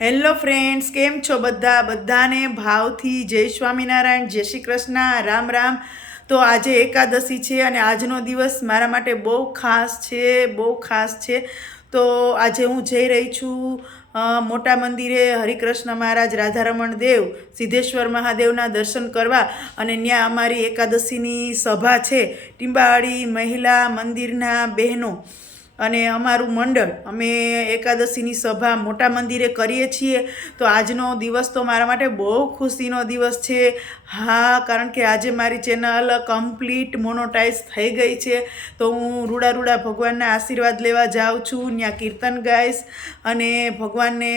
Hello friends કેમ છો બધા? બધાને ભાવથી જય સ્વામિનારાયણ, જય શ્રી કૃષ્ણ, રામ રામ. તો આજે એકાદશી છે અને આજનો દિવસ મારા માટે બહુ ખાસ છે, બહુ ખાસ છે. તો આજે હું જઈ રહી છું મોટા મંદિરે હરિકૃષ્ણ મહારાજ રાધારમણ દેવ, સિદ્ધેશ્વર મહાદેવના દર્શન કરવા. અને ત્યાં અમારી એકાદશીની સભા છે. ટીંબાવાડી મહિલા મંદિરના બહેનો. અને અમારું મંડળ, અમે એકાદશીની સભા મોટા મંદિરે કરીએ છીએ. તો આજનો દિવસ તો મારા માટે બહુ ખુશીનો દિવસ છે. હા, કારણ કે આજે મારી ચેનલ કમ્પ્લીટ મોનોટાઈઝ થઈ ગઈ છે. તો હું રૂડા રૂડા ભગવાનના આશીર્વાદ લેવા જાઉં છું. ત્યાં કીર્તન ગાઈશ અને ભગવાનને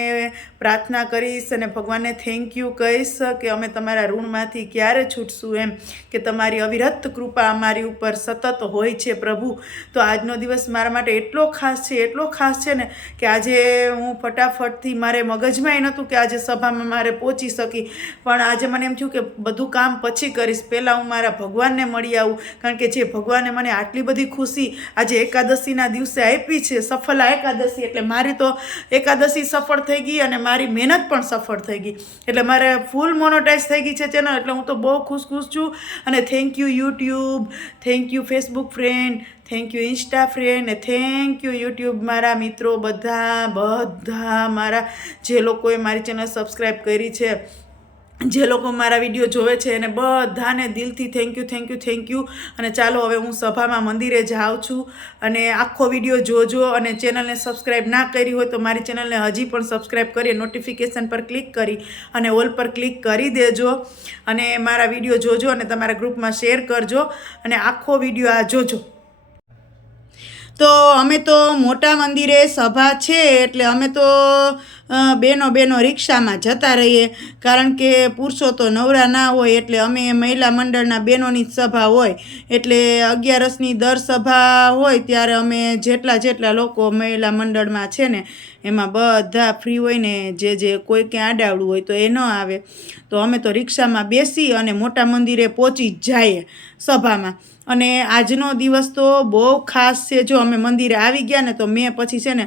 પ્રાર્થના કરીશ અને ભગવાનને થેન્ક યુ કહીશ કે અમે તમારા ઋણમાંથી ક્યારે છૂટશું એમ કે તમારી અવિરત કૃપા અમારી ઉપર સતત હોય છે પ્રભુ. તો આજનો દિવસ મારા માટે એટલો ખાસ છે, એટલો ખાસ છે ને કે આજે હું ફટાફટથી મારે મગજમાં એ નહોતું કે આજે સભામાં મારે પહોંચી શકી. પણ આજે મને એમ થયું કે બધું કામ પછી કરીશ. પહેલાં હું મારા ભગવાનને મળી આવું, કારણ કે જે ભગવાને મને આટલી બધી ખુશી આજે એકાદશીના દિવસે આપી છે સફલા એકાદશી, એટલે મારી તો એકાદશી સફળ થઈ ગઈ અને મારી મહેનત પણ સફળ થઈ ગઈ. એટલે મારે ફૂલ મોનોટાઈઝ થઈ ગઈ છે ચેનલ, એટલે હું તો બહુ ખુશ ખુશ છું. અને thank you YouTube thank you Facebook friend thank you insta friend ને થેન્ક યુ યુટ્યુબ મારા મિત્રો બધા બધા મારા જે લોકોએ મારી ચેનલ સબસ્ક્રાઈબ કરી છે. જે લોકો મારા વીડિયો જોવે છે એને બધાને દિલથી thank you thank you thank you અને ચાલો હવે હું સભામાં મંદિરે જાઉં છું. અને આખો વીડિયો જોજો અને ચેનલને સબસ્ક્રાઈબ ના કરી હોય તો મારી ચેનલને હજી પણ સબસ્ક્રાઈબ કરી નોટિફિકેશન પર ક્લિક કરી અને ઓલ પર ક્લિક કરી દેજો. અને મારા વીડિયો જોજો અને તમારા ગ્રુપમાં શેર કરજો. અને આખો વીડિયો આ જોજો. તો અમે તો મોટા મંદિરે સભા છે એટલે અમે તો અ, બેનો બેનો રિક્ષામાં જતા રહીએ. કારણ કે પુરુષો તો નવરા ના હોય એટલે અમે મહિલા મંડળના બહેનોની જ સભા હોય. એટલે અગિયારસની દર સભા હોય ત્યારે અમે જેટલા જેટલા લોકો મહિલા મંડળમાં છે ને એમાં બધા ફ્રી હોય ને જે જે કોઈ ક્યાં આડાવડું હોય તો એ ન આવે. તો અમે તો રિક્ષામાં બેસી અને મોટા મંદિરે પહોંચી જઈએ સભામાં. અને આજનો દિવસ તો બહુ ખાસ છે. જો અમે મંદિરે આવી ગયા ને તો મેં પછી છે ને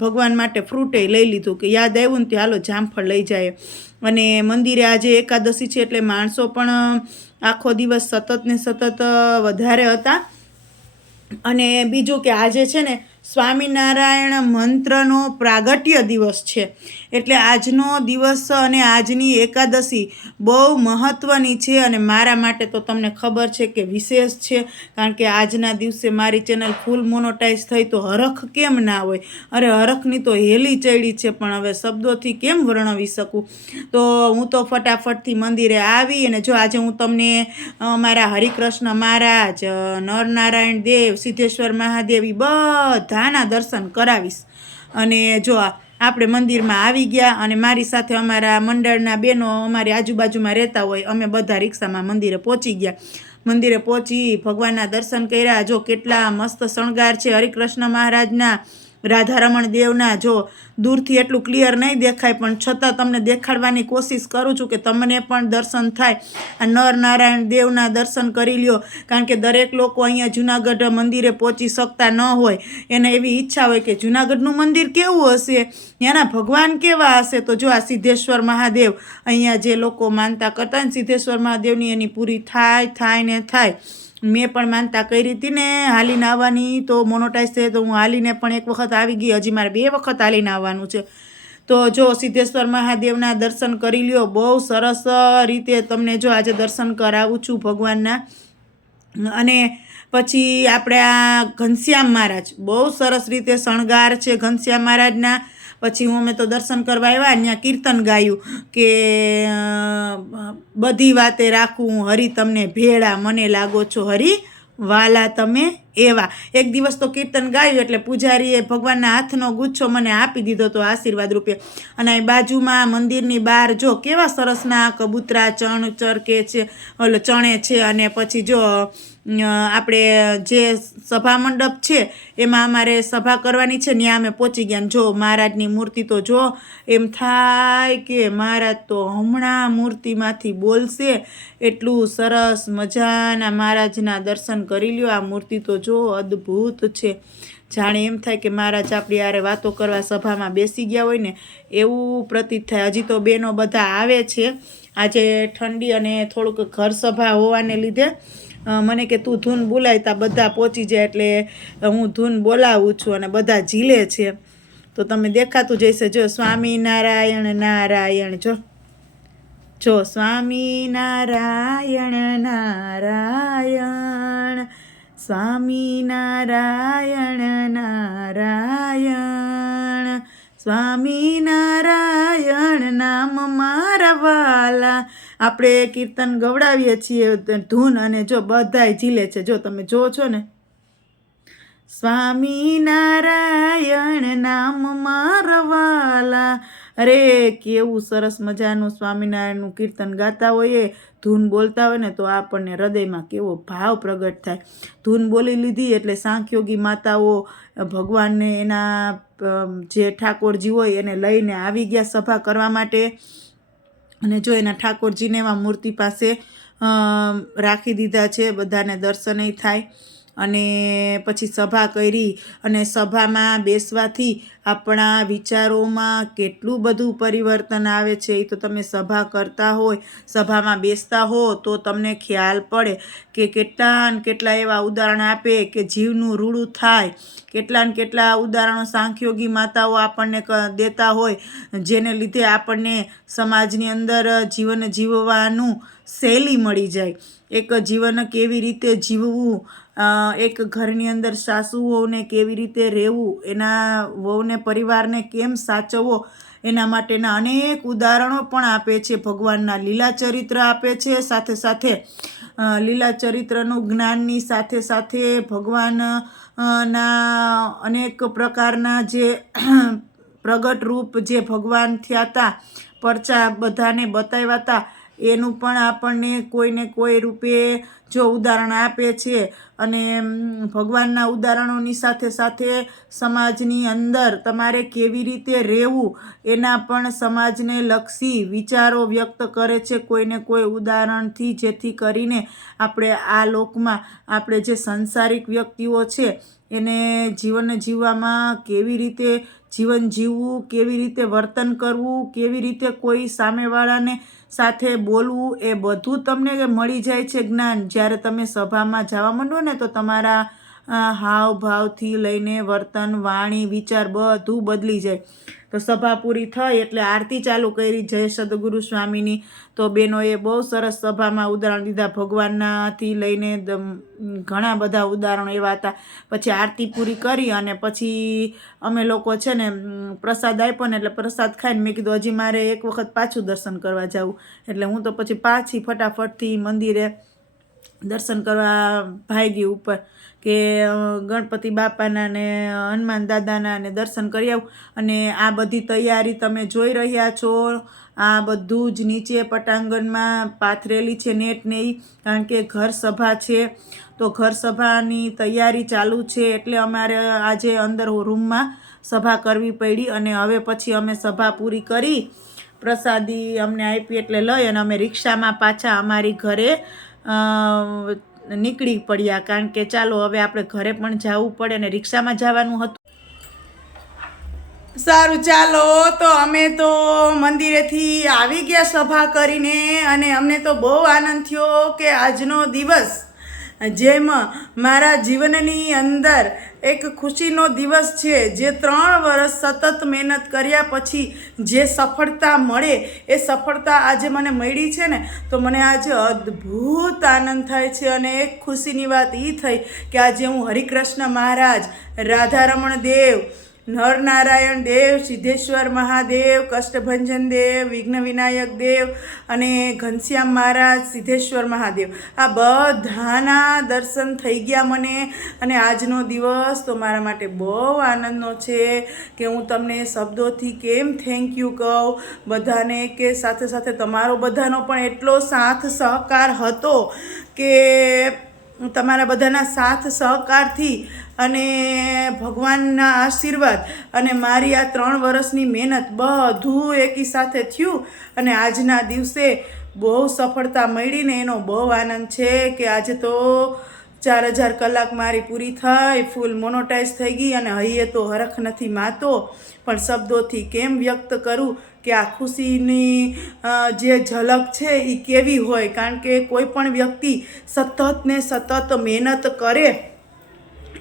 ભગવાન માટે ફ્રૂટે લઈ લીધું. કે યાદ આવ્યું ને તે હાલો જામફળ લઈ જાય. અને મંદિરે આજે એકાદશી છે એટલે માણસો પણ આખો દિવસ સતત ને સતત વધારે હતા. અને બીજું કે આજે છે ને સ્વામિનારાયણ મંત્રનો પ્રાગટ્ય દિવસ છે. એટલે આજનો દિવસ અને આજની એકાદશી બહુ મહત્ત્વની છે અને મારા માટે તો તમને ખબર છે કે વિશેષ છે. કારણ કે આજના દિવસે મારી ચેનલ ફૂલ મોનોટાઈઝ થઈ તો હરખ કેમ ના હોય? અરે હરખની તો હેલી ચડી છે, પણ હવે શબ્દોથી કેમ વર્ણવી શકું? તો હું તો ફટાફટથી મંદિરે આવી અને જો આજે હું તમને મારા હરિકૃષ્ણ મહારાજ નરનારાયણ દેવ, સિદ્ધેશ્વર મહાદેવ ઈ બધાના દર્શન કરાવીશ. અને જો આપણે મંદિરમાં આવી ગયા અને મારી સાથે અમારા મંડળના બહેનો અમારી આજુબાજુમાં રહેતા હોય, અમે બધા રિક્ષામાં મંદિરે પહોંચી ગયા. મંદિરે પહોંચી ભગવાનના દર્શન કર્યા. જો કેટલા મસ્ત શણગાર છે હરિકૃષ્ણ મહારાજના. રાધારમણ દેવના જો દૂરથી એટલું ક્લિયર નહીં દેખાય, પણ છતાં તમને દેખાડવાની કોશિશ કરું છું કે તમને પણ દર્શન થાય. આ નર નારાયણ દેવના દર્શન કરી લ્યો, કારણ કે દરેક લોકો અહીંયા જુનાગઢ મંદિરે પહોંચી શકતા ન હોય. એને એવી ઈચ્છા હોય કે જુનાગઢનું મંદિર કેવું હશે? એના ભગવાન કેવા હશે? તો જો આ સિદ્ધેશ્વર મહાદેવ અહીંયા જે લોકો માનતા કરતા ને, સિદ્ધેશ્વર મહાદેવની એની પૂરી થાય થાય ને થાય. મેં પણ માનતા કરી હતી ને, હાલીને આવવાની તો મોનોટાઈઝ થઈ તો હું હાલીને પણ એક વખત આવી ગઈ. હજી મારે બે વખત હાલીને આવવાનું છે. તો જો સિદ્ધેશ્વર મહાદેવના દર્શન કરી લ્યો. બહુ સરસ રીતે તમને જો આજે દર્શન કરાવું છું ભગવાનના. અને પછી આપણે આ ઘનશ્યામ મહારાજ. બહુ સરસ રીતે શણગાર છે ઘનશ્યામ મહારાજના. પછી હું અમે તો દર્શન કરવા આવ્યા ત્યાં કીર્તન ગાયું કે બધી વાતે રાખું હરી તમને ભેળા મને લાગો છો હરી, વાલા તમે એવા. એક દિવસ તો કીર્તન ગાયું એટલે પૂજારીએ ભગવાનના હાથનો ગુચ્છો મને આપી દીધો તો આશીર્વાદ રૂપે. અને એ બાજુમાં મંદિરની બહાર જો કેવા સરસના કબૂતરા, ચણ ચરકે છે, ઓલો ચણે છે અને પછી જો આપણે જે સભા મંડપ છે એમાં અમારે સભા કરવાની છે ત્યાં અમે પહોંચી ગયા. જો મહારાજની મૂર્તિ તો જો એમ થાય કે મહારાજ તો હમણાં મૂર્તિમાંથી બોલશે. એટલું સરસ મજાના મહારાજના દર્શન કરી લ્યો, આ મૂર્તિ તો જો અદ્ભુત છે. જાણે એમ થાય કે મહારાજ આપણી આરે વાતો કરવા સભામાં બેસી ગયા હોય ને, એવું પ્રતીત થાય. હજી તો બેનો બધા આવે છે. આજે ઠંડી અને થોડુંક ઘર સભા હોવાને લીધે મને કે તું ધૂન બોલાય તા બધા પહોંચી જાય એટલે હું ધૂન બોલાવું છું અને બધા ઝીલે છે. તો તમે દેખાતું જઈશે જો સ્વામી નારાયણ જો. જો સ્વામી નારાયણ. સ્વામી નારાયણ નારાયણ. સ્વામી નારાયણ નામ મારા વાલા. આપણે કીર્તન ગવડાવીએ છીએ ધૂન અને જો બધાય ઝીલે છે, જો તમે જો છો ને. સ્વામી નારાયણ નામ મારવાલા અરે, કેવું સરસ મજાનું સ્વામિનારાયણનું કીર્તન ગાતા હોઈએ. ધૂન બોલતા હોય ને તો આપણને હૃદયમાં કેવો ભાવ પ્રગટ થાય. ધૂન બોલી લીધી એટલે સાંખયોગી માતાઓ ભગવાનને એના જે ઠાકોરજી હોય એને લઈને આવી ગયા સભા કરવા માટે. અને જો એના ઠાકોરજીને એવા મૂર્તિ પાસે રાખી દીધા છે, બધાને દર્શનય થાય. અને પછી સભા કરી અને સભામાં બેસવાથી આપણા વિચારોમાં કેટલું બધું પરિવર્તન આવે છે એ તો તમે સભા કરતા હોય, સભામાં બેસતા હો તો તમને ખ્યાલ પડે કે કેટલા ને કેટલા એવા ઉદાહરણ આપે કે જીવનું રૂડું થાય. કેટલા ને કેટલા ઉદાહરણો સાંખ્યોગી માતાઓ આપણને દેતા હોય, જેને લીધે આપણને સમાજની અંદર જીવન જીવવાનું શૈલી મળી જાય. એક જીવન કેવી રીતે જીવવું એક ઘરની અંદર સાસુ વહુને કેવી રીતે રહેવું, એના વહુને પરિવારને કેમ સાચવવો એના માટેના અનેક ઉદાહરણો પણ આપે છે. ભગવાનના લીલા ચરિત્ર આપે છે. સાથે સાથે લીલા ચરિત્રનું જ્ઞાનની સાથે સાથે ભગવાન ના અનેક પ્રકારના જે પ્રગટ રૂપ જે ભગવાન થયા હતા પરચા બધાને બતાવ્યા હતા એનું પણ આપણને કોઈને કોઈ રૂપે જો ઉદાહરણ આપે છે અને ભગવાનના ઉદાહરણોની સાથે સાથે સમાજની અંદર તમારે કેવી રીતે રહેવું એના પણ સમાજને લક્ષી વિચારો વ્યક્ત કરે છે કોઈને કોઈ ઉદાહરણથી, જેથી કરીને આપણે આ લોકમાં આપણે જે સંસારિક વ્યક્તિઓ છે એને જીવન જીવવામાં કેવી રીતે જીવન જીવવું, કેવી રીતે વર્તન કરવું, કેવી રીતે કોઈ સામેવાળાને સાથે બોલવું, એ બધું તમને મળી જાય છે જ્ઞાન, જ્યારે તમે સભામાં જવા માંડો ને, તો તમારા હાવભાવથી લઈને વર્તન, વાણી, વિચાર બધું બદલી જાય. તો સભા પૂરી થઈ એટલે આરતી ચાલુ કરી. જય સદગુરુ સ્વામીની. તો બહેનોએ બહુ સરસ સભામાં ઉદાહરણ દીધા. ભગવાનનાથી લઈને ઘણા બધા ઉદાહરણો એવા હતા. પછી આરતી પૂરી કરી અને પછી અમે લોકો છે ને પ્રસાદ આપ્યો ને એટલે પ્રસાદ ખાઈને મેં કીધું, હજી મારે એક વખત પાછું દર્શન કરવા જવું. એટલે હું તો પછી પાછી ફટાફટથી મંદિરે દર્શન કરવા ભાગી ઉપર કે ગણપતિ બાપાના ને હનુમાન દાદાના ને દર્શન કરી આવું. અને આ બધી તૈયારી તમે જોઈ રહ્યા છો. આ બધું જ નીચે પટાંગણમાં પાથરેલી છે નેટ ને કારણ કે ઘર સભા છે. તો ઘર સભાની તૈયારી ચાલુ છે એટલે અમારે આજે અંદર રૂમમાં સભા કરવી પડી અને હવે પછી અમે સભા પૂરી કરી, પ્રસાદી અમને આપી એટલે લઈ અને અમે રિક્ષામાં પાછા અમારી ઘરે નીકળી પડ્યા કારણ કે ચાલો હવે આપણે ઘરે પણ જવું પડે ને રિક્ષામાં જવાનું હતું. સારું, ચાલો. તો અમે તો મંદિરેથી આવી ગયા સભા કરીને અને અમને તો બહુ આનંદ થયો કે આજનો દિવસ, જેમ મારા જીવનની અંદર એક ખુશીનો દિવસ છે. જે ત્રણ વર્ષ સતત મહેનત કર્યા પછી જે સફળતા મળે, એ સફળતા આજે મને મળી છે ને, તો મને આજે અદ્ભુત આનંદ થાય છે અને એક ખુશીની વાત એ થઈ કે આજે હું હરિકૃષ્ણ મહારાજ, રાધારમણ દેવ નરનારાયણ દેવ, સિદ્ધેશ્વર મહાદેવ, કષ્ટભંજન દેવ વિઘ્ન વિનાયક દેવ અને ઘનશ્યામ મહારાજ, સિદ્ધેશ્વર મહાદેવ. આ બધાના દર્શન થઈ ગયા મને અને આજનો દિવસ તો મારા માટે બહુ આનંદનો છે કે હું તમને શબ્દોથી કેમ થેન્ક યુ કહું? બધાને કે સાથે સાથે તમારો બધાનો પણ એટલો સાથ સહકાર હતો કે તમારા બધાના સાથ સહકારથી અને ભગવાનના આશીર્વાદ અને મારી આ ત્રણ વર્ષની મહેનત બધું એકી સાથે થયું અને આજના દિવસે બહુ સફળતા મળીને એનો બહુ આનંદ છે કે આજે તો ચાર હજાર કલાક મારી પૂરી થઈ ફૂલ મોનોટાઈઝ થઈ ગઈ અને હૈયે તો હરખ નથી માતો. પણ શબ્દોથી કેમ વ્યક્ત કરું કે આ ખુશીની જે ઝલક છે એ કેવી હોય? કારણ કે કોઈ પણ વ્યક્તિ સતત ને સતત મહેનત કરે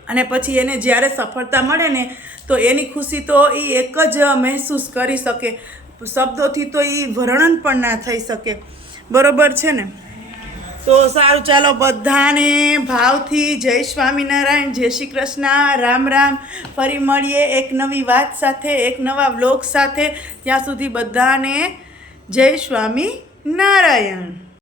અને પછી એને જ્યારે સફળતા મળે ને, તો એની ખુશી તો એ એક જ મહેસૂસ કરી શકે. શબ્દોથી તો એ વર્ણન પણ ના થઈ શકે. બરોબર છે ને? તો સારું ચાલો બધાને ભાવથી જય સ્વામિનારાયણ, જય શ્રી કૃષ્ણ, રામ રામ. ફરી મળીએ એક નવી વાત સાથે, એક નવા વ્લોગ સાથે. ત્યાં સુધી બધાને જય સ્વામી નારાયણ